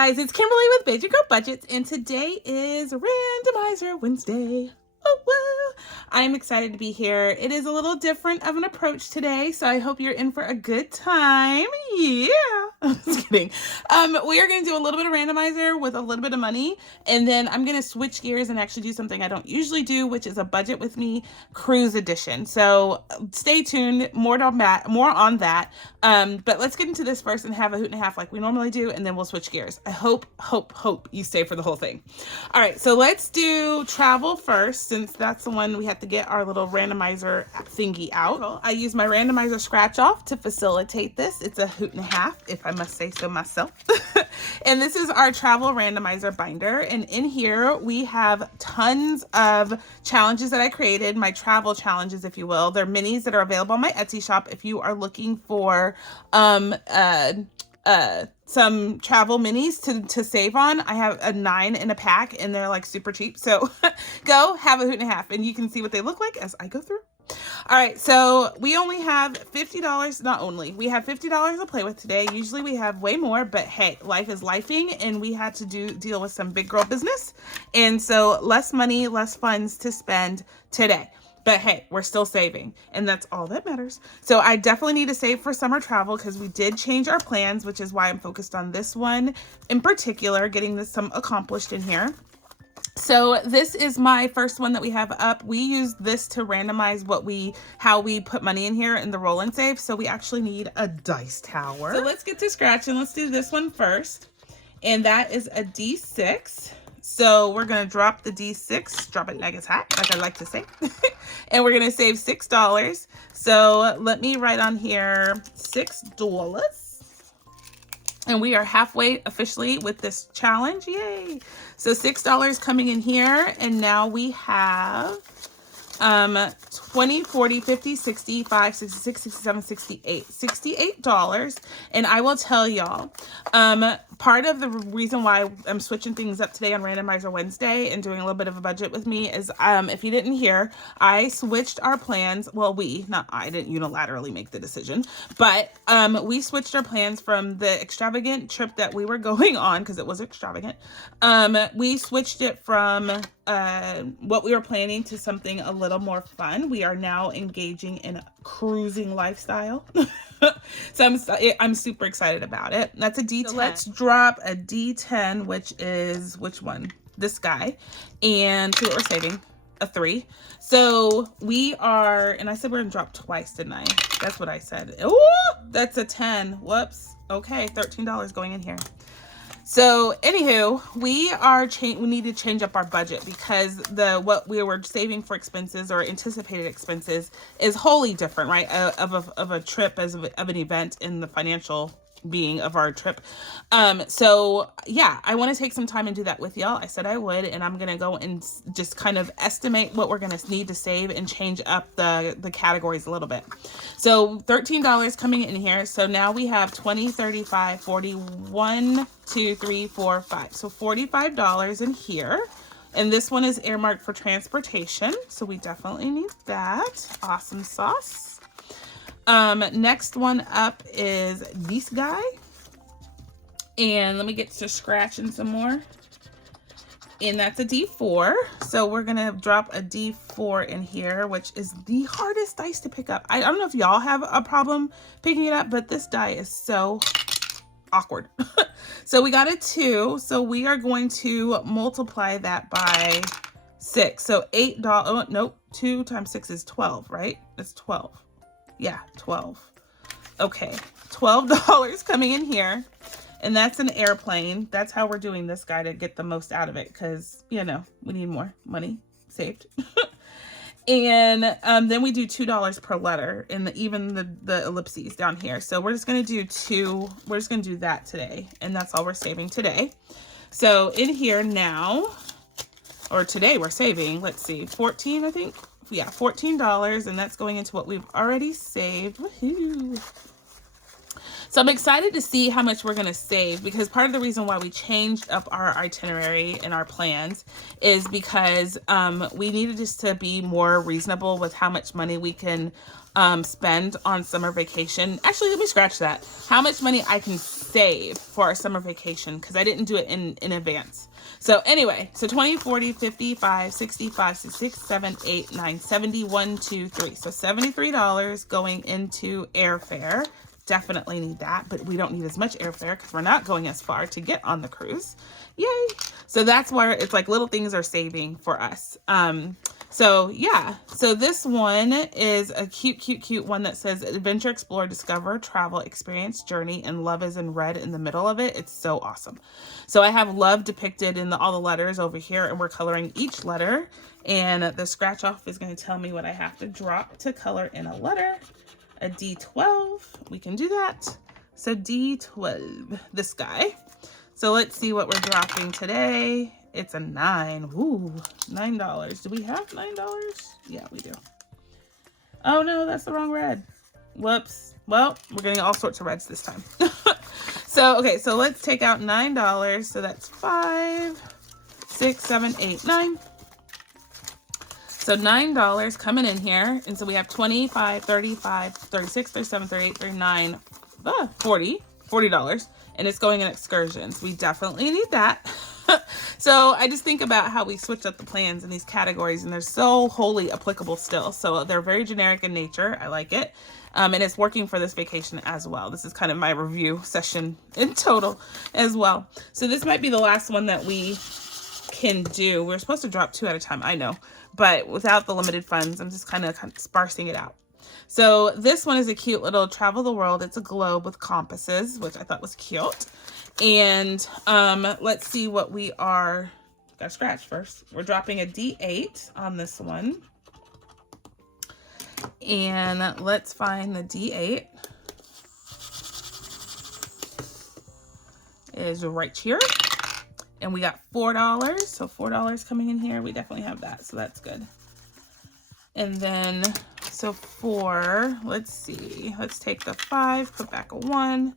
guys, it's Kimberly with Basic Girl Budgets, and today is Randomizer Wednesday. Woo woo! I'm excited to be here. It is a little different of an approach today, so I hope you're in for a good time. Yeah, I'm just kidding. We are going to do a little bit of randomizer with a little bit of money, and then I'm going to switch gears and actually do something I don't usually do, which is a budget with me cruise edition. So stay tuned. More on that. But let's get into this first and have a hoot and a half like we normally do, and then we'll switch gears. I hope you stay for the whole thing. All right, so let's do travel first, since that's the one we have to get our little randomizer thingy out. I use my randomizer scratch off to facilitate this. It's a hoot and a half, if I must say so myself. And this is our travel randomizer binder. And in here we have tons of challenges that I created, my travel challenges, if you will. They're minis that are available on my Etsy shop if you are looking for some travel minis to save on. I have a 9 in a pack and they're like super cheap. So go have a hoot and a half and you can see what they look like as I go through. All right, so we only have $50. We have $50 to play with today. Usually we have way more, but hey, life is lifing and we had to deal with some big girl business. And so less money, less funds to spend today. But hey, we're still saving, and that's all that matters. So I definitely need to save for summer travel because we did change our plans, which is why I'm focused on this one in particular, getting this accomplished in here. So this is my first one that we have up. We use this to randomize how we put money in here in the roll and save. So we actually need a dice tower. So let's get to scratching. Let's do this one first. And that is a D6. So we're going to drop the D6, drop it like it's hot, like I like to say. And we're going to save $6. So let me write on here $6. And we are halfway officially with this challenge. Yay. So $6 coming in here. And now we have 20, 40, 50, 65, 66, 67, 68, $68. And I will tell y'all, part of the reason why I'm switching things up today on Randomizer Wednesday and doing a little bit of a budget with me is, if you didn't hear, I switched our plans. Well, I didn't unilaterally make the decision, but we switched our plans from the extravagant trip that we were going on, because it was extravagant. We switched it from what we were planning to something a little more fun. We are now engaging in a cruising lifestyle. So I'm super excited about it. That's a D10. So let's drop a D10, which is, which one? This guy. And see what we're saving. A 3. So we are, and I said we're gonna drop twice, didn't I? That's what I said. Ooh, that's a 10. Whoops. Okay, $13 going in here. So anywho, we need to change up our budget because what we were saving for expenses or anticipated expenses is wholly different, right? Of a trip, of an event in the financial being of our trip. So yeah, I want to take some time and do that with y'all. I said I would, and I'm gonna go and just kind of estimate what we're gonna need to save and change up the categories a little bit. So $13 coming in here. So now we have 20, 35, 41, 2, 3, 4, 5. So $45 in here. And this one is earmarked for transportation. So we definitely need that. Awesome sauce. Next one up is this guy. And let me get to scratching some more. And that's a D4. So we're going to drop a D4 in here, which is the hardest dice to pick up. I don't know if y'all have a problem picking it up, but this die is so awkward. So we got a 2. So we are going to multiply that by 6. So $8. Oh, nope. 2 times 6 is 12, right? It's 12. Yeah, 12. Okay, $12 coming in here. And that's an airplane. That's how we're doing this guy to get the most out of it, because, you know, we need more money saved. And then we do $2 per letter, and even the ellipses down here. So we're just going to do 2. We're just going to do that today. And that's all we're saving today. So in here now, or today we're saving, let's see, 14, I think. Yeah, $14, and that's going into what we've already saved. Woohoo! So I'm excited to see how much we're going to save, because part of the reason why we changed up our itinerary and our plans is because we needed just to be more reasonable with how much money we can spend on summer vacation. Actually, let me scratch that. How much money I can save for our summer vacation, because I didn't do it in advance. So anyway, so 20, 40, 55, 65, 66, 7, 8, 9, 70, 1, 2, 3. So $73 going into airfare. Definitely need that, but we don't need as much airfare because we're not going as far to get on the cruise. Yay. So that's where it's like little things are saving for us. So yeah, so this one is a cute one that says adventure, explore, discover, travel, experience, journey, and love is in red in the middle of it. It's so awesome. So I have love depicted in all the letters over here, and we're coloring each letter, and the scratch off is going to tell me what I have to drop to color in a letter. A D12, we can do that. So D12, this guy. So let's see what we're dropping today. It's a 9. Ooh, $9. Do we have $9? Yeah, we do. Oh no, that's the wrong red. Whoops. Well, we're getting all sorts of reds this time. So, okay, so let's take out $9. So that's 5, 6, 7, 8, 9. So $9 coming in here. And so we have 25, 35, 36, 37, 38, 39, $40. And it's going in excursions. We definitely need that. So I just think about how we switch up the plans in these categories, and they're so wholly applicable still. So they're very generic in nature. I like it. And it's working for this vacation as well. This is kind of my review session in total as well. So this might be the last one that we can do. We're supposed to drop 2 at a time, I know, but without the limited funds, I'm just kind of sparsing it out. So this one is a cute little travel the world. It's a globe with compasses, which I thought was cute. And let's see what we are. Gotta scratch first. We're dropping a D8 on this one. And let's find the D8. It is right here. And we got $4. So $4 coming in here. We definitely have that. So that's good. And then, so 4, let's see. Let's take the 5, put back a 1.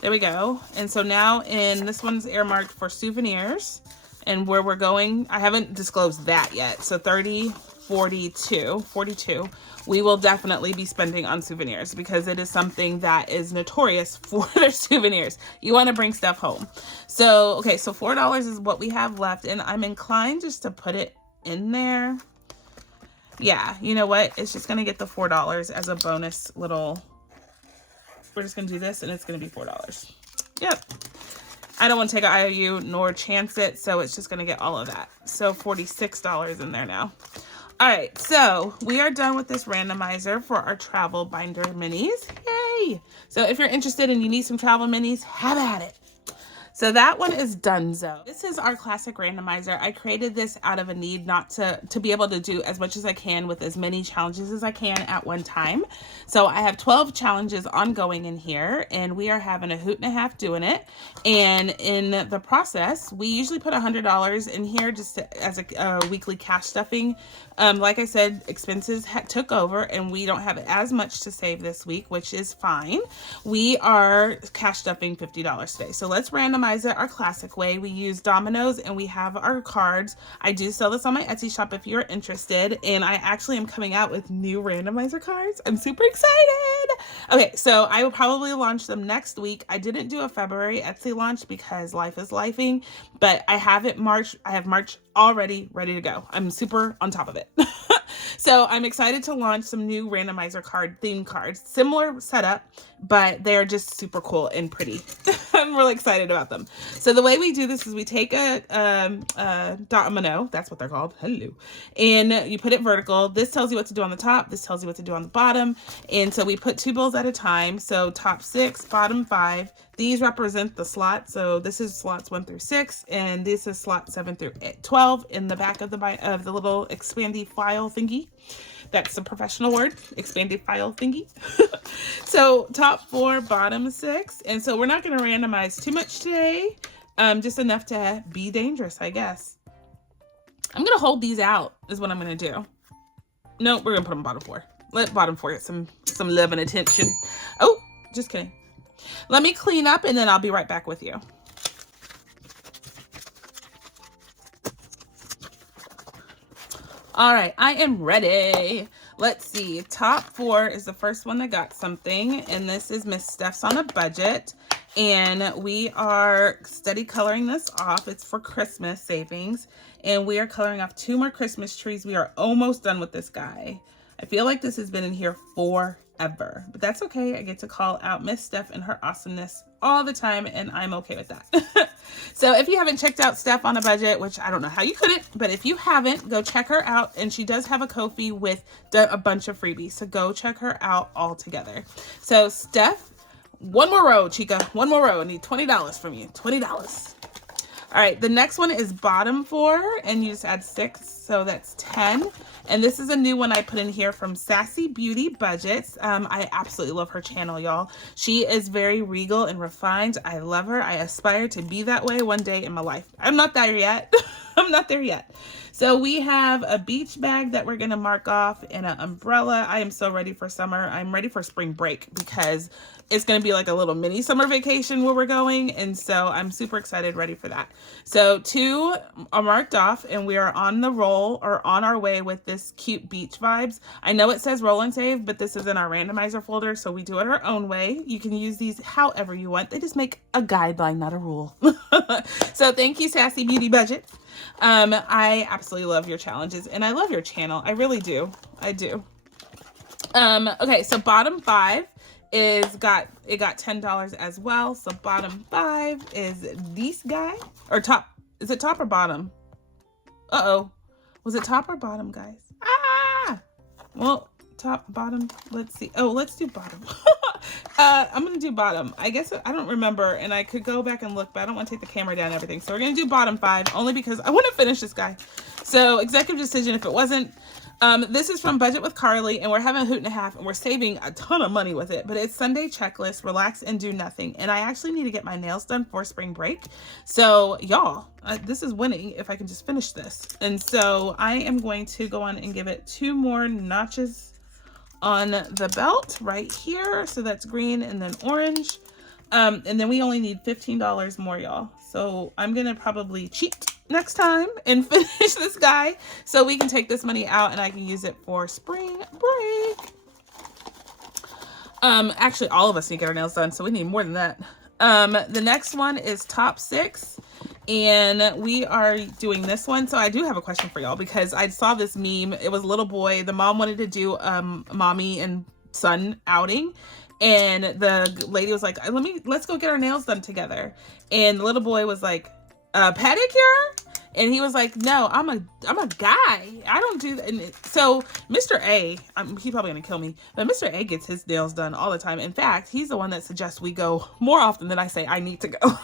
There we go. And so now in this one's earmarked for souvenirs, and where we're going, I haven't disclosed that yet. So 30, 42, we will definitely be spending on souvenirs because it is something that is notorious for their souvenirs. You want to bring stuff home. So, okay, so $4 is what we have left, and I'm inclined just to put it in there. Yeah, you know what? It's just going to get the $4 as a bonus little. We're just going to do this, and it's going to be $4. Yep. I don't want to take an IOU nor chance it, so it's just going to get all of that. So $46 in there now. All right, so we are done with this randomizer for our travel binder minis. Yay! So if you're interested and you need some travel minis, have at it. So that one is donezo. This is our classic randomizer. I created this out of a need not to be able to do as much as I can with as many challenges as I can at one time. So I have 12 challenges ongoing in here, and we are having a hoot and a half doing it. And in the process, we usually put $100 in here just as a weekly cash stuffing. Like I said, expenses took over, and we don't have as much to save this week, which is fine. We are cash stuffing $50 today. So let's randomize it our classic way. We use dominoes, and we have our cards. I do sell this on my Etsy shop if you're interested, and I actually am coming out with new randomizer cards. I'm super excited. Okay, so I will probably launch them next week. I didn't do a February Etsy launch because life is lifing, but I have it March. I have March already ready to go. I'm super on top of it. So I'm excited to launch some new randomizer theme cards. Similar setup, but they're just super cool and pretty. I'm really excited about them. So the way we do this is we take a domino, that's what they're called, hello, and you put it vertical. This tells you what to do on the top. This tells you what to do on the bottom. And so we put 2 bills at a time. So top 6, bottom 5. These represent the slots. So this is slots 1 through 6, and this is slots 7 through 12 in the back of the little expandy file thingy. That's the professional word, expanded file thingy. So top 4, bottom 6. And so we're not going to randomize too much today, just enough to be dangerous, I guess. I'm going to hold these out is what I'm going to do. No, we're going to put them bottom 4. Let bottom 4 get some love and attention. Oh, just kidding. Let me clean up, and then I'll be right back with you. All right, I am ready. Let's see. Top 4 is the first one that got something. And this is Miss Steph's on a Budget. And we are steady coloring this off. It's for Christmas savings. And we are coloring off 2 more Christmas trees. We are almost done with this guy. I feel like this has been in here forever. But that's okay. I get to call out Miss Steph and her awesomeness all the time. And I'm okay with that. So if you haven't checked out Steph on a Budget, which I don't know how you couldn't, but if you haven't, go check her out. And she does have a Ko-fi with a bunch of freebies. So go check her out all together. So Steph, one more row, Chica. One more row. I need $20 from you. $20. All right. The next one is bottom 4, and you just add 6. So that's 10. And this is a new one I put in here from Sassy Beauty Budgets. I absolutely love her channel, y'all. She is very regal and refined. I love her. I aspire to be that way one day in my life. I'm not there yet. I'm not there yet. So we have a beach bag that we're going to mark off and an umbrella. I am so ready for summer. I'm ready for spring break because it's going to be like a little mini summer vacation where we're going. And so I'm super excited, ready for that. So 2 are marked off and we are on the roll or on our way with this cute beach vibes. I know it says roll and save, but this is in our randomizer folder. So we do it our own way. You can use these however you want. They just make a guideline, not a rule. So thank you, Sassy Beauty Budget. I absolutely love your challenges and I love your channel. I really do. I do. Okay, so bottom 5 got $10 as well. So bottom 5 is this guy, or top. Is it top or bottom? Uh-oh. Was it top or bottom, guys? Ah! Well, top, bottom. Let's see. Oh, let's do bottom. I'm going to do bottom. I guess I don't remember, and I could go back and look, but I don't want to take the camera down and everything. So we're going to do bottom 5 only because I want to finish this guy. So executive decision, if it wasn't, this is from Budget with Carly, and we're having a hoot and a half, and we're saving a ton of money with it. But it's Sunday checklist, relax and do nothing. And I actually need to get my nails done for spring break. So y'all, this is winning if I can just finish this. And so I am going to go on and give it 2 more notches on the belt right here. So that's green and then orange. And then we only need $15 more, y'all. So I'm going to probably cheat next time and finish this guy so we can take this money out and I can use it for spring break. Actually, all of us need to get our nails done, so we need more than that. The next one is top 6. And we are doing this one. So I do have a question for y'all because I saw this meme. It was a little boy. The mom wanted to do mommy and son outing. And the lady was like, let's go get our nails done together. And the little boy was like, pedicure? And he was like, no, I'm a guy. I don't do that. And so Mr. A, he's probably gonna kill me, but Mr. A gets his nails done all the time. In fact, he's the one that suggests we go more often than I say I need to go.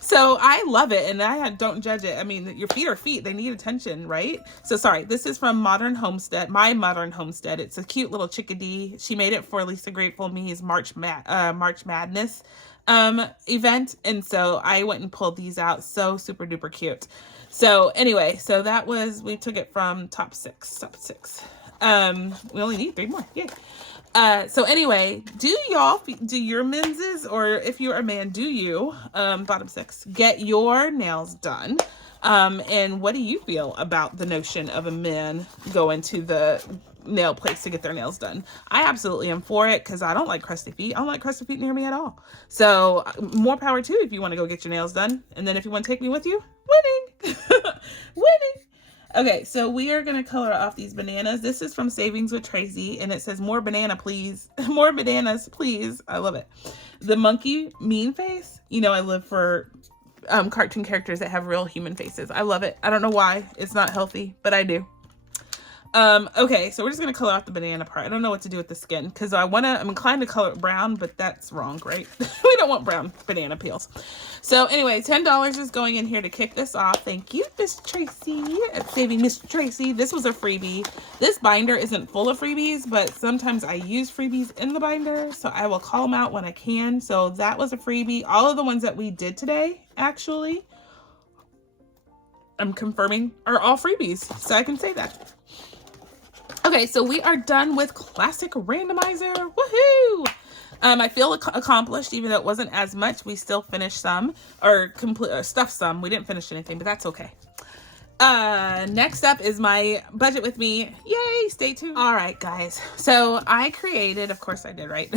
So I love it, and I don't judge it. I mean, your feet are feet; they need attention, right? So sorry, this is from Modern Homestead, My Modern Homestead. It's a cute little chickadee. She made it for Lisa Grateful Me's March Madness event, and so I went and pulled these out. So super duper cute. So anyway, so that was, we took it from top 6. We only need 3 more. Yay. So anyway, do y'all do your menses, or if you're a man, do you, bottom 6, get your nails done? And what do you feel about the notion of a man going to the nail place to get their nails done? I absolutely am for it because I don't like crusty feet. I don't like crusty feet near me at all. So more power to you if you want to go get your nails done. And then if you want to take me with you, winning. Winning. Okay, so we are going to color off these bananas. This is from Savings with Tracy, and it says more banana, please. More bananas, please. I love it. The monkey mean face. You know, I live for cartoon characters that have real human faces. I love it. I don't know why. It's not healthy, but I do. Okay, so we're just gonna color off the banana part. I don't know what to do with the skin because I'm inclined to color it brown, but that's wrong, right? We don't want brown banana peels. So anyway, $10 is going in here to kick this off. Thank you, Miss Tracy. It's saving Miss Tracy. This was a freebie. This binder isn't full of freebies, but sometimes I use freebies in the binder, so I will call them out when I can. So that was a freebie. All of the ones that we did today, actually, I'm confirming, are all freebies, so I can say that. Okay, so we are done with Classic Randomizer. Woohoo! I feel accomplished, even though it wasn't as much. We still finished some, or stuffed some. We didn't finish anything, but that's okay. Next up is my budget with me. Yay, stay tuned. All right, guys. So I created, of course I did, right?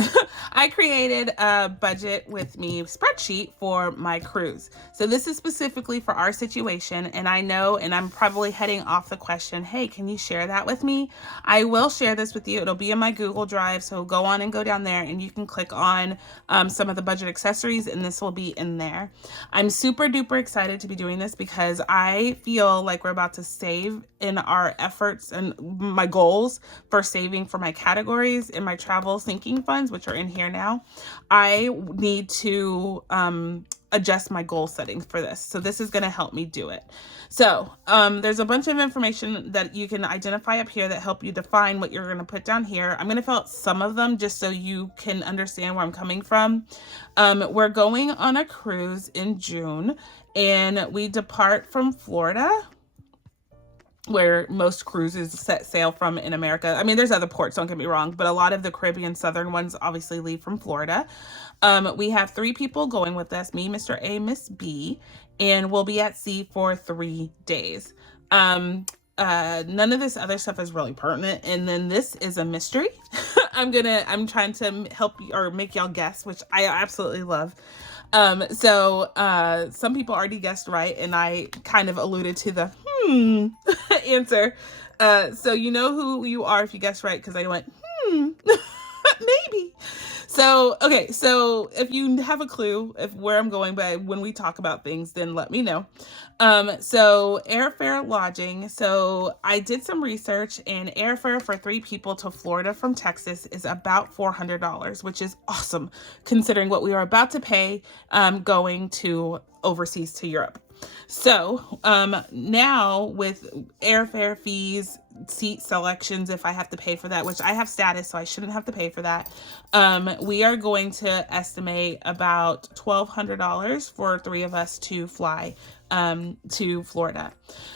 I created a budget with me spreadsheet for my cruise. So this is specifically for our situation. And I know, and I'm probably heading off the question, hey, can you share that with me? I will share this with you. It'll be in my Google Drive. So go on and go down there and you can click on some of the budget accessories and this will be in there. I'm super duper excited to be doing this because I feel like we're about to save in our efforts and my goals for saving for my categories in my travel sinking funds, which are in here now. I need to adjust my goal settings for this. So this is going to help me do it. So there's a bunch of information that you can identify up here that help you define what you're going to put down here. I'm going to fill out some of them just so you can understand where I'm coming from. We're going on a cruise in June and we depart from Florida, where most cruises set sail from in America. I mean, there's other ports, don't get me wrong, but a lot of the Caribbean southern ones obviously leave from Florida. We have 3 people going with us, me, Mr. A, Miss B, and we'll be at sea for 3 days. None of this other stuff is really pertinent. And then this is a mystery. I'm trying to help you or make y'all guess, which I absolutely love. Some people already guessed right, and I kind of alluded to the answer. So you know who you are if you guessed right, because I went, maybe. So, okay, so if you have a clue of where I'm going by when we talk about things, then let me know. So airfare, lodging. So I did some research and airfare for 3 people to Florida from Texas is about $400, which is awesome considering what we are about to pay going to overseas to Europe. So now with airfare fees, seat selections, if I have to pay for that, which I have status, so I shouldn't have to pay for that, we are going to estimate about $1,200 for 3 of us to fly to Florida.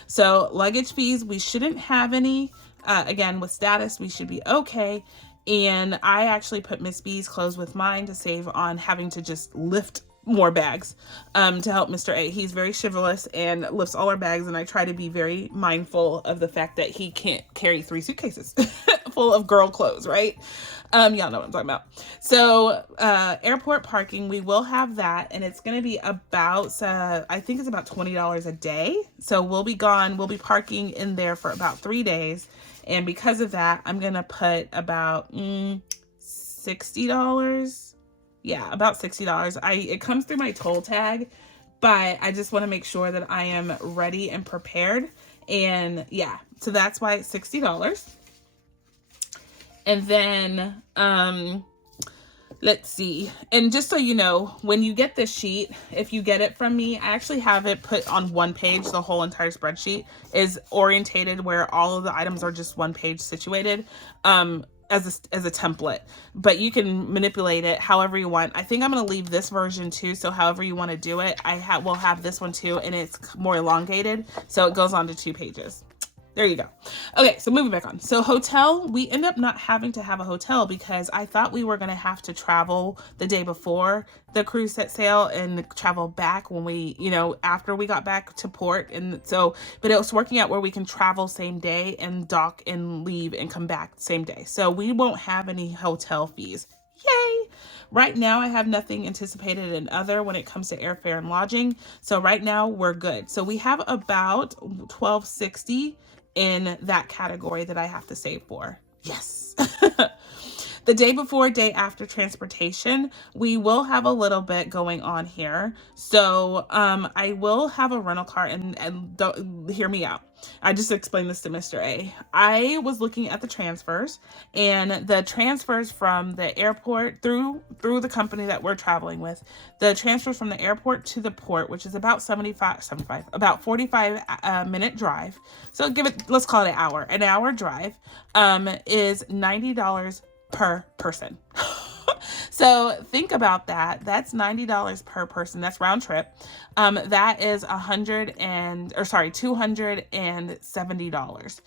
So luggage fees, we shouldn't have any. Again, with status, we should be okay. And I actually put Miss B's clothes with mine to save on having to just lift more bags to help Mr. A. He's very chivalrous and lifts all our bags, and I try to be very mindful of the fact that he can't carry 3 suitcases full of girl clothes, right? Y'all know what I'm talking about. So airport parking, we will have that, and it's going to be about, I think it's about $20 a day. So we'll be gone. We'll be parking in there for about 3 days. And because of that, I'm going to put about $60. Yeah, about $60. It comes through my toll tag, but I just want to make sure that I am ready and prepared. And yeah, so that's why it's $60. And then, let's see. And just so you know, when you get this sheet, if you get it from me, I actually have it put on one page. The whole entire spreadsheet is orientated where all of the items are just one page situated. As a template, but you can manipulate it however you want. I think I'm going to leave this version too, so however you want to do it, we'll have this one too, and it's more elongated, so it goes on to 2 pages. There you go. Okay, so moving back on. So hotel, we end up not having to have a hotel because I thought we were going to have to travel the day before the cruise set sail and travel back when we, after we got back to port. And so, but it was working out where we can travel same day and dock and leave and come back same day. So we won't have any hotel fees. Yay! Right now, I have nothing anticipated in other when it comes to airfare and lodging. So right now we're good. So we have about $1,260 in that category that I have to save for. Yes. The day before, day after transportation, we will have a little bit going on here. So I will have a rental car, and don't hear me out. I just explained this to Mr. A. I was looking at the transfers, and the transfers from the airport through the company that we're traveling with, the transfers from the airport to the port, which is about 45 minute drive. So let's call it an hour drive, is $90 per person. So think about that. That's $90 per person. That's round trip. That is $270.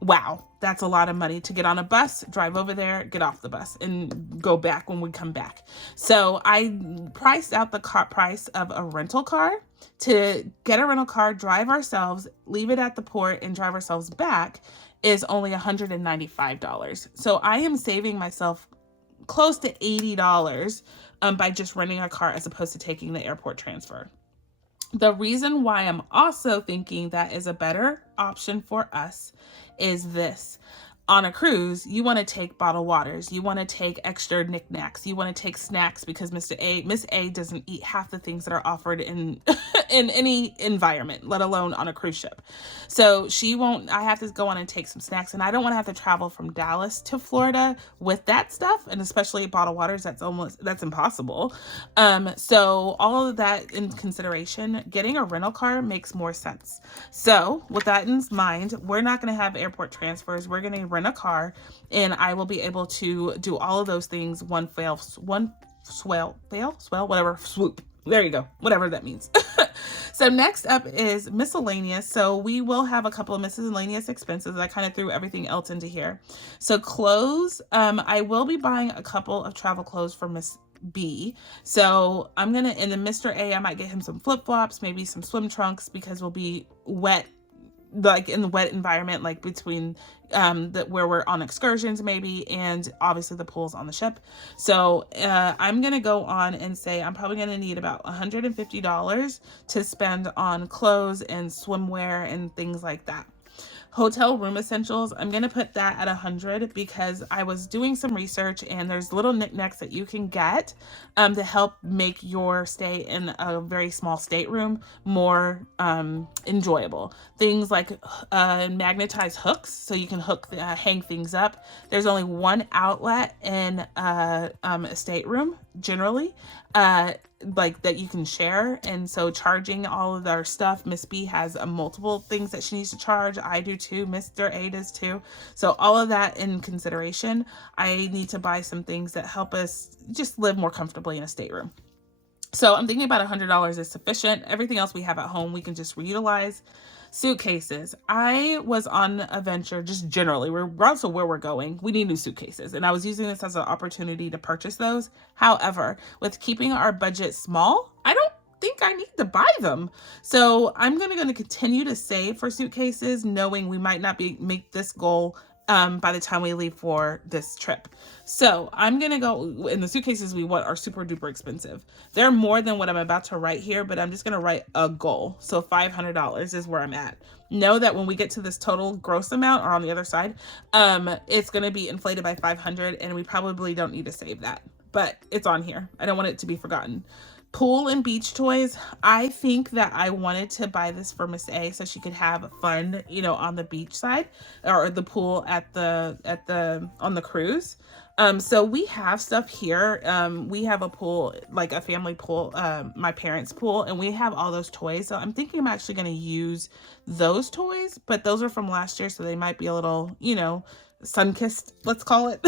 Wow, that's a lot of money to get on a bus, drive over there, get off the bus, and go back when we come back. So I priced out the car price of a rental car, to get a rental car, drive ourselves, leave it at the port, and drive ourselves back is only $195. So I am saving myself close to $80 by just renting a car as opposed to taking the airport transfer. The reason why I'm also thinking that is a better option for us is this. On a cruise, you want to take bottled waters. You want to take extra knickknacks. You want to take snacks because Miss A doesn't eat half the things that are offered in in any environment, let alone on a cruise ship. So she won't. I have to go on and take some snacks, and I don't want to have to travel from Dallas to Florida with that stuff, and especially bottled waters. That's impossible. So all of that in consideration, getting a rental car makes more sense. So with that in mind, we're not going to have airport transfers. We're going to rent a car, and I will be able to do all of those things swoop. There you go. Whatever that means. So next up is miscellaneous. So we will have a couple of miscellaneous expenses. I kind of threw everything else into here. So clothes, I will be buying a couple of travel clothes for Miss B. So I'm going to, in the Mr. A, I might get him some flip-flops, maybe some swim trunks because we'll be wet, like in the wet environment, like between where we're on excursions maybe, and obviously the pool's on the ship. So I'm gonna go on and say I'm probably gonna need about $150 to spend on clothes and swimwear and things like that. Hotel room essentials, I'm going to put that at 100 because I was doing some research and there's little knickknacks that you can get to help make your stay in a very small stateroom more enjoyable. Things like magnetized hooks, so you can hang things up. There's only one outlet in a stateroom generally, like that you can share, and so charging all of our stuff, Miss B has multiple things that she needs to charge. I do too. Mr. A does too. So all of that in consideration, I need to buy some things that help us just live more comfortably in a stateroom. So I'm thinking about $100 is sufficient. Everything else we have at home we can just reutilize. Suitcases. I was on a venture, just generally, regardless of where we're going, we need new suitcases. And I was using this as an opportunity to purchase those. However, with keeping our budget small, I don't think I need to buy them. So I'm going to continue to save for suitcases, knowing we might not make this goal by the time we leave for this trip. So I'm going to go, and the suitcases we want are super duper expensive. They're more than what I'm about to write here, but I'm just going to write a goal. So $500 is where I'm at. Know that when we get to this total gross amount, or on the other side, it's going to be inflated by 500, and we probably don't need to save that, but it's on here. I don't want it to be forgotten. Pool and beach toys. I think that I wanted to buy this for Miss A so she could have fun, on the beach side or the pool on the cruise. So we have stuff here. We have a pool, like a family pool, my parents' pool, and we have all those toys. So I'm thinking I'm actually going to use those toys, but those are from last year, so they might be a little, sun-kissed, let's call it.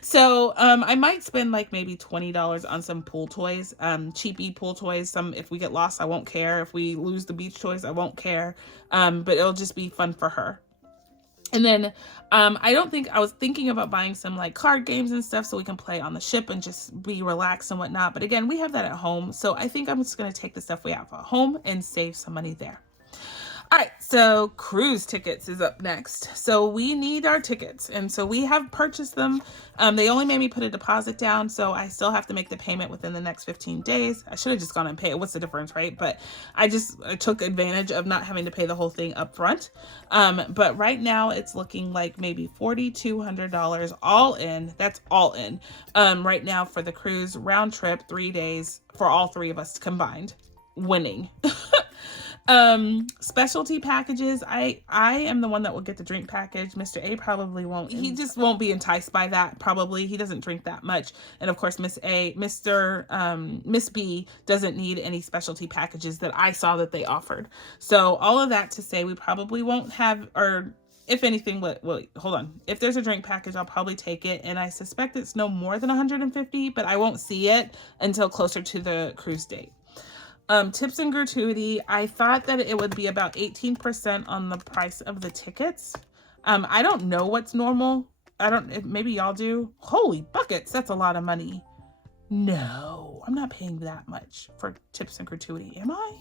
So I might spend like maybe $20 on some pool toys, cheapy pool toys. If we get lost, I won't care. If we lose the beach toys, I won't care. But it'll just be fun for her. And then I was thinking about buying some like card games and stuff so we can play on the ship and just be relaxed and whatnot. But again, we have that at home. So I think I'm just going to take the stuff we have at home and save some money there. All right, so cruise tickets is up next. So we need our tickets, and so we have purchased them. They only made me put a deposit down, so I still have to make the payment within the next 15 days. I should have just gone and paid it. What's the difference, right? But I took advantage of not having to pay the whole thing up front. But right now it's looking like maybe $4,200 all in. That's all in. Right now for the cruise round trip, 3 days for all three of us combined. Winning. Specialty packages. I am the one that will get the drink package. Mr. A probably won't. He just won't be enticed by that. Probably. He doesn't drink that much. And of course, Miss B doesn't need any specialty packages that I saw that they offered. So all of that to say, we probably won't have, or if anything, wait, hold on. If there's a drink package, I'll probably take it. And I suspect it's no more than $150, but I won't see it until closer to the cruise date. Tips and gratuity. I thought that it would be about 18% on the price of the tickets. I don't know what's normal. Maybe y'all do. Holy buckets. That's a lot of money. No, I'm not paying that much for tips and gratuity. Am I?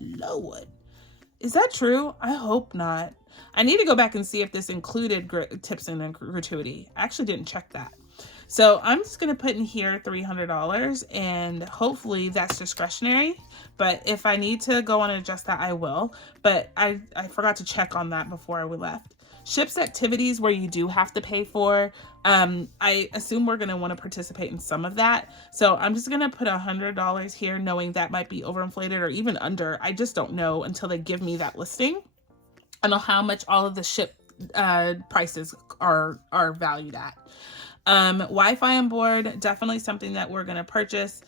Lord. Is that true? I hope not. I need to go back and see if this included tips and gratuity. I actually didn't check that. So I'm just going to put in here $300, and hopefully that's discretionary. But if I need to go on and adjust that, I will. But I forgot to check on that before we left. Ships activities where you do have to pay for. I assume we're going to want to participate in some of that. So I'm just going to put $100 here, knowing that might be overinflated or even under. I just don't know until they give me that listing. I know how much all of the ship prices are valued at. Wi-Fi on board, definitely something that we're going to purchase.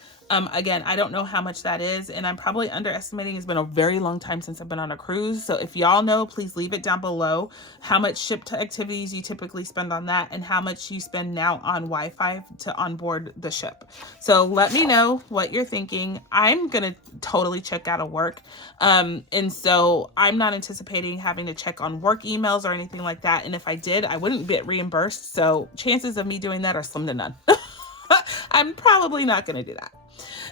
Again, I don't know how much that is, and I'm probably underestimating. It's been a very long time since I've been on a cruise. So if y'all know, please leave it down below how much ship activities you typically spend on that and how much you spend now on Wi-Fi to onboard the ship. So let me know what you're thinking. I'm going to totally check out of work. And so I'm not anticipating having to check on work emails or anything like that. And if I did, I wouldn't get reimbursed. So chances of me doing that are slim to none. I'm probably not going to do that.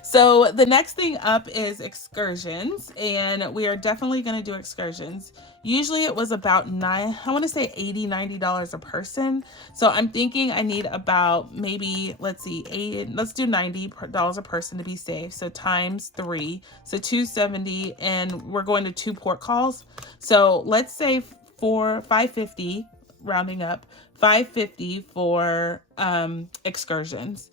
So the next thing up is excursions, and we are definitely going to do excursions. Usually it was about $80, $90 a person. So I'm thinking I need about maybe, let's do $90 a person to be safe. So times 3, so $270, and we're going to 2 port calls. So let's say for $550, rounding up, $550 for excursions.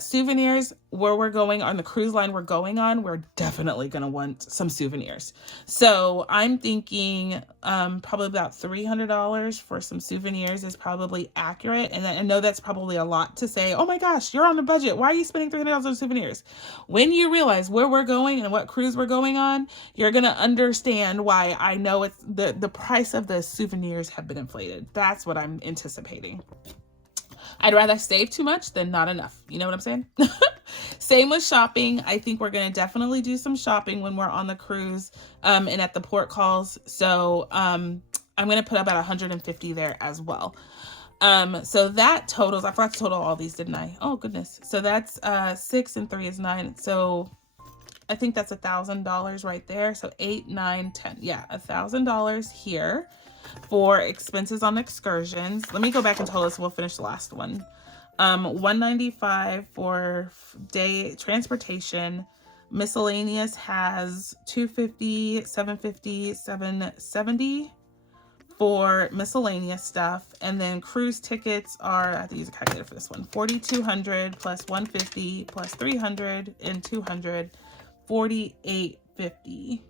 Souvenirs, where we're going on the cruise line we're going on, we're definitely going to want some souvenirs. So I'm thinking probably about $300 for some souvenirs is probably accurate. And I know that's probably a lot to say, oh my gosh, you're on a budget. Why are you spending $300 on souvenirs? When you realize where we're going and what cruise we're going on, you're going to understand why I know it's the price of the souvenirs have been inflated. That's what I'm anticipating. I'd rather save too much than not enough. You know what I'm saying? Same with shopping. I think we're going to definitely do some shopping when we're on the cruise and at the port calls. So I'm going to put about 150 there as well. So that totals, I forgot to total all these, didn't I? Oh, goodness. So that's 6 and 3 is 9. So I think that's $1,000 right there. So 8, 9, 10. Yeah, $1,000 here for expenses on excursions. Let me go back and total this. We'll finish the last one. $195 for day transportation. Miscellaneous has $250, $750, $770 for miscellaneous stuff. And then cruise tickets are, I have to use a calculator for this one, $4,200 plus $150 plus $300 and $200, $4,850.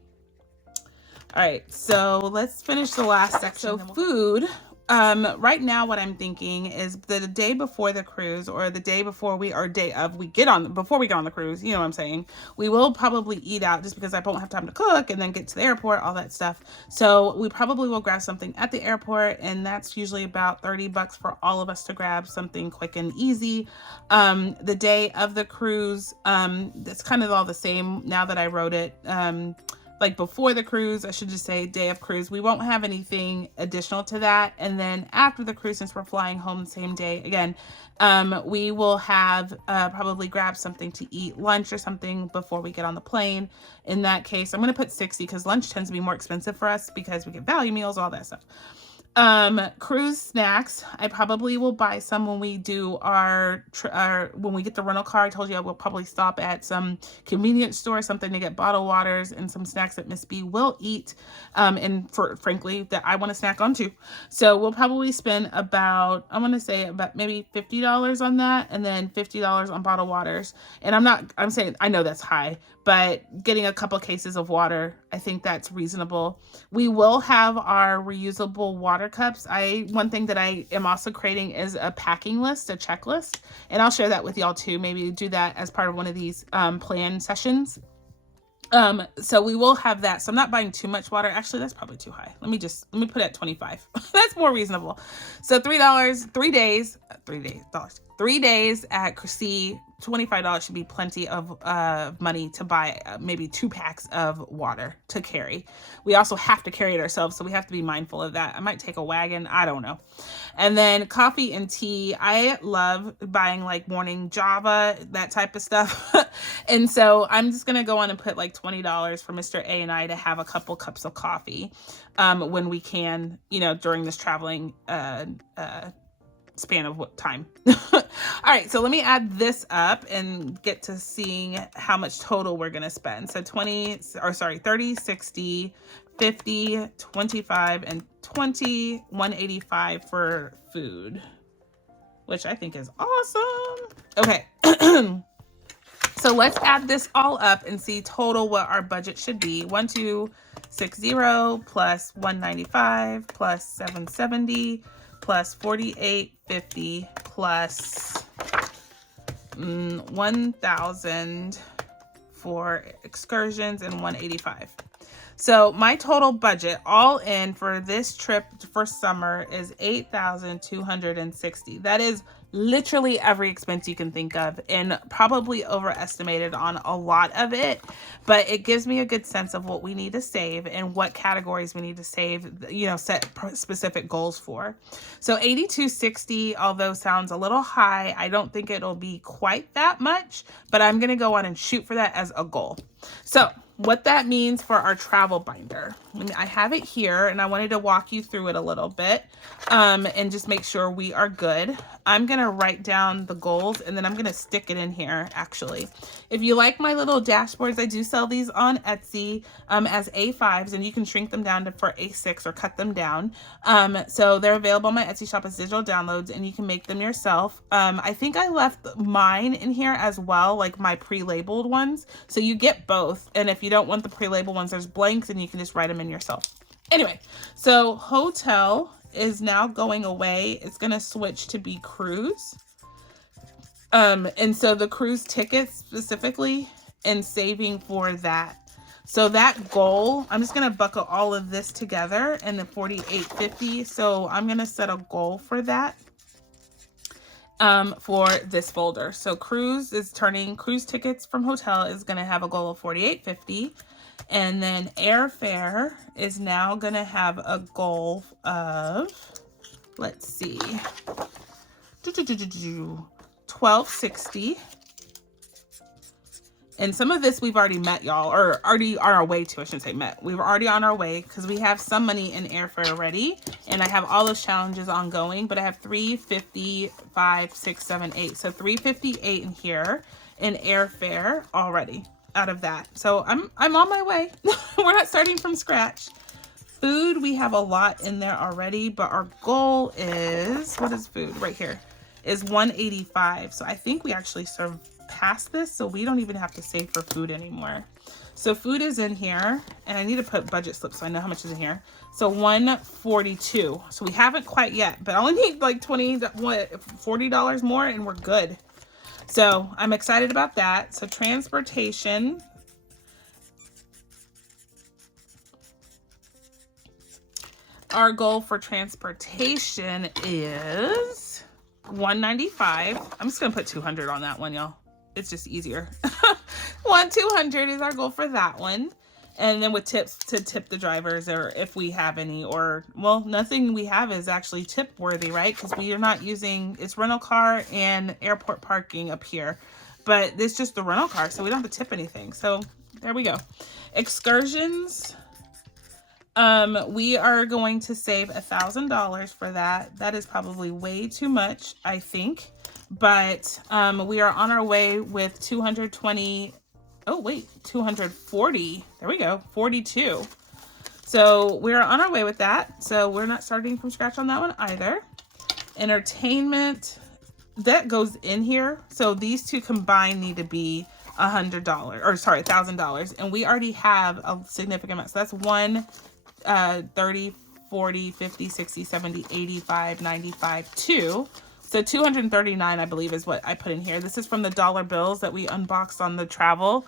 All right, so let's finish the last section. So food, right now what I'm thinking is the day before the cruise, or the day before before we get on the cruise, you know what I'm saying, we will probably eat out just because I won't have time to cook and then get to the airport, all that stuff. So we probably will grab something at the airport, and that's usually about $30 for all of us to grab something quick and easy. The day of the cruise, it's kind of all the same now that I wrote it. Like before the cruise, I should just say day of cruise. We won't have anything additional to that. And then after the cruise, since we're flying home the same day, again, we will have probably grab something to eat, lunch or something before we get on the plane. In that case, I'm going to put 60 because lunch tends to be more expensive for us because we get value meals, all that stuff. Cruise snacks, I probably will buy some when we do when we get the rental car. I told you I will probably stop at some convenience store, something to get bottled waters and some snacks that Miss B will eat. And frankly, that I want to snack on too. So we'll probably spend about, I want to say about maybe $50 on that, and then $50 on bottled waters. And I'm saying, I know that's high, but getting a couple cases of water, I think that's reasonable. We will have our reusable water cups. One thing that I am also creating is a packing list, a checklist, and I'll share that with y'all too. Maybe do that as part of one of these plan sessions. So we will have that. So I'm not buying too much water. Actually, that's probably too high. Let me put it at 25. That's more reasonable. So $3, 3 days, 3 days at sea, $25 should be plenty of money to buy maybe 2 packs of water to carry. We also have to carry it ourselves, so we have to be mindful of that. I might take a wagon, I don't know. And then coffee and tea. I love buying like morning Java, that type of stuff. And so I'm just gonna go on and put like $20 for Mr. A and I to have a couple cups of coffee when we can, you know, during this traveling span of time. All right, so let me add this up and get to seeing how much total we're gonna spend. So 30, 60, 50, 25, and 20, 185 for food, which I think is awesome. Okay. So let's add this all up and see total what our budget should be. 1260 plus 195 plus 770 plus 4850 plus 1,000 for excursions and 185. So my total budget all in for this trip for summer is 8,260. That is literally every expense you can think of, and probably overestimated on a lot of it, but it gives me a good sense of what we need to save and what categories we need to save, you know, set specific goals for. So 8,260, although sounds a little high, I don't think it'll be quite that much, but I'm going to go on and shoot for that as a goal. So what that means for our travel binder. I have it here and I wanted to walk you through it a little bit and just make sure we are good. I'm going to write down the goals and then I'm going to stick it in here actually. If you like my little dashboards, I do sell these on Etsy as A5s, and you can shrink them down for A6 or cut them down. So they're available on my Etsy shop as digital downloads and you can make them yourself. I think I left mine in here as well, like my pre-labeled ones. So you get both. And if you don't want the pre-labeled ones, there's blanks and you can just write them in yourself. Anyway, so hotel is now going away. It's going to switch to be cruise. And so the cruise tickets specifically and saving for that. So that goal, I'm just going to buckle all of this together in the 4850. So I'm going to set a goal for that. For this folder. So cruise tickets from hotel is going to have a goal of 4850, and then airfare is now going to have a goal of, let's see, 1260. And some of this we've already met, y'all, or already on our way to, I shouldn't say met. We were already on our way because we have some money in airfare already. And I have all those challenges ongoing, but I have 350, 5, 6, 7, 8. So 358 in here in airfare already out of that. So I'm on my way. We're not starting from scratch. Food, we have a lot in there already, but our goal is, what is food? Right here is 185. So I think we actually past this, so we don't even have to save for food anymore. So food is in here, and I need to put budget slips so I know how much is in here. So 142. So we haven't quite yet, but I only need like $40 more and we're good. So I'm excited about that. So transportation, our goal for transportation is 195. I'm just gonna put 200 on that one, y'all. It's just easier. 200 is our goal for that one. And then with tips to tip the drivers, or if we have any, or, well, nothing we have is actually tip worthy, right? Because we are not using, it's rental car and airport parking up here, but it's just the rental car, so we don't have to tip anything. So there we go. Excursions, we are going to save $1,000 for that. That is probably way too much, I think. But we are on our way with 240. There we go, 42. So we're on our way with that. So we're not starting from scratch on that one either. Entertainment, that goes in here. So these two combined need to be $1,000. And we already have a significant amount. So that's 30, 40, 50, 60, 70, 85, 95, 2. So 239, I believe, is what I put in here. This is from the dollar bills that we unboxed on the travel,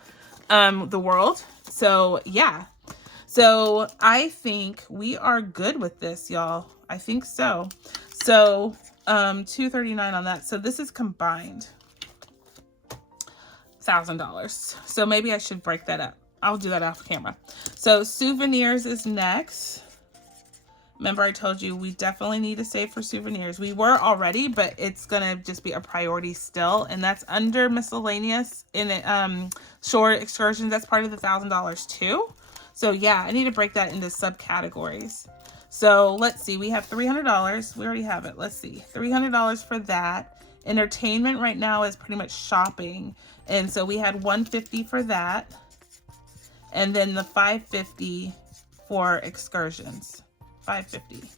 the world. So yeah. So I think we are good with this, y'all. I think so. So $239 on that. So this is combined $1,000. So maybe I should break that up. I'll do that off camera. So souvenirs is next. Remember, I told you we definitely need to save for souvenirs. We were already, but it's gonna just be a priority still, and that's under miscellaneous in shore excursions. That's part of the $1,000 too. So yeah, I need to break that into subcategories. So let's see, we have $300. We already have it. Let's see, $300 for that. Entertainment right now is pretty much shopping, and so we had $150 for that, and then the $550 for excursions. $550.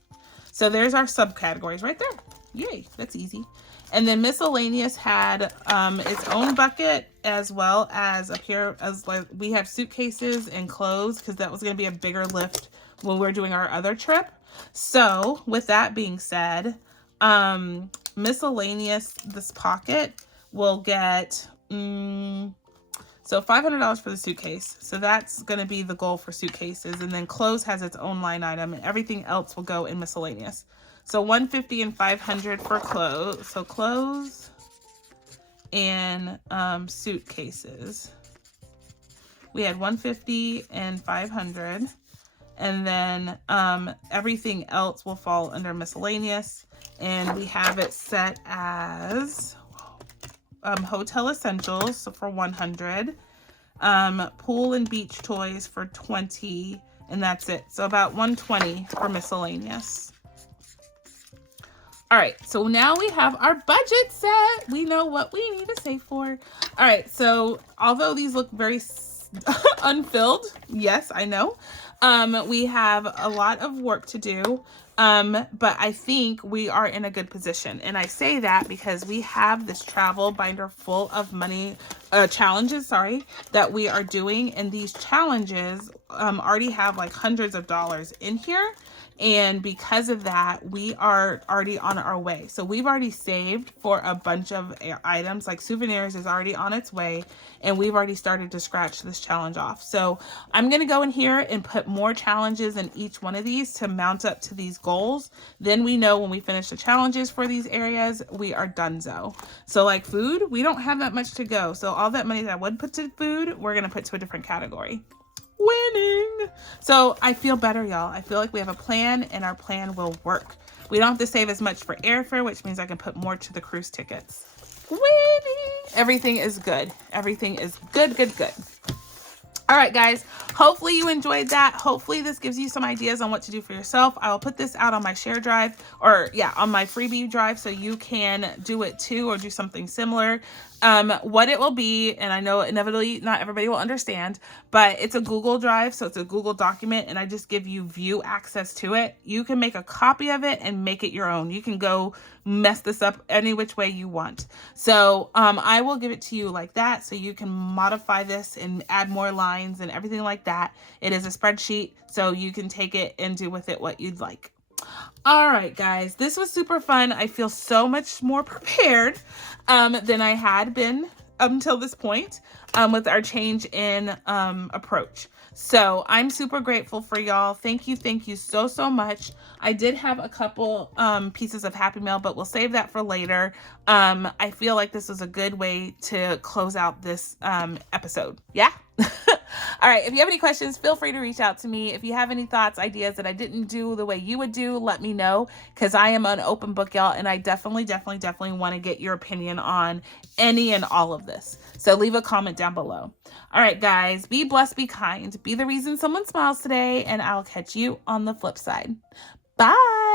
So there's our subcategories right there. Yay, that's easy. And then miscellaneous had its own bucket, as well as up here, as like we have suitcases and clothes, because that was going to be a bigger lift when we're doing our other trip. So with that being said, miscellaneous, this pocket will get so $500 for the suitcase. So that's going to be the goal for suitcases. And then clothes has its own line item, and everything else will go in miscellaneous. So $150 and $500 for clothes. So clothes and suitcases. We had $150 and $500. And then everything else will fall under miscellaneous. And we have it set as hotel essentials for $100, pool and beach toys for $20, and that's it. So about $120 for miscellaneous. All right, so now we have our budget set. We know what we need to save for. All right, so although these look very unfilled, yes, I know, we have a lot of work to do. But I think we are in a good position. And I say that because we have this travel binder full of money, challenges, that we are doing. And these challenges, already have like hundreds of dollars in here. And because of that, we are already on our way. So we've already saved for a bunch of items, like souvenirs is already on its way, and we've already started to scratch this challenge off. So I'm going to go in here and put more challenges in each one of these to mount up to these goals. Then we know when we finish the challenges for these areas, we are donezo. So like food, we don't have that much to go. So all that money that I would put to food, we're going to put to a different category. Winning. So I feel better, y'all. I feel like we have a plan, and our plan will work. We don't have to save as much for airfare, which means I can put more to the cruise tickets. Winning. Everything is good. Everything is good. All right, guys, hopefully you enjoyed that. Hopefully this gives you some ideas on what to do for yourself. I will put this out on my share drive, or yeah, on my freebie drive, so you can do it too, or do something similar. What it will be, and I know inevitably not everybody will understand, but it's a Google Drive, so it's a Google document, and I just give you view access to it. You can make a copy of it and make it your own. You can go mess this up any which way you want. So I will give it to you like that, so you can modify this and add more lines and everything like that. It is a spreadsheet, so you can take it and do with it what you'd like. All right, guys, this was super fun. I feel so much more prepared than I had been until this point with our change in approach. So I'm super grateful for y'all. Thank you so much. I did have a couple pieces of Happy Mail, but we'll save that for later. I feel like this was a good way to close out this episode. Yeah. All right, if you have any questions, feel free to reach out to me. If you have any thoughts, ideas that I didn't do the way you would do, let me know, because I am an open book, y'all, and I definitely want to get your opinion on any and all of this. So leave a comment down below. All right, guys, be blessed, be kind, be the reason someone smiles today, and I'll catch you on the flip side. Bye.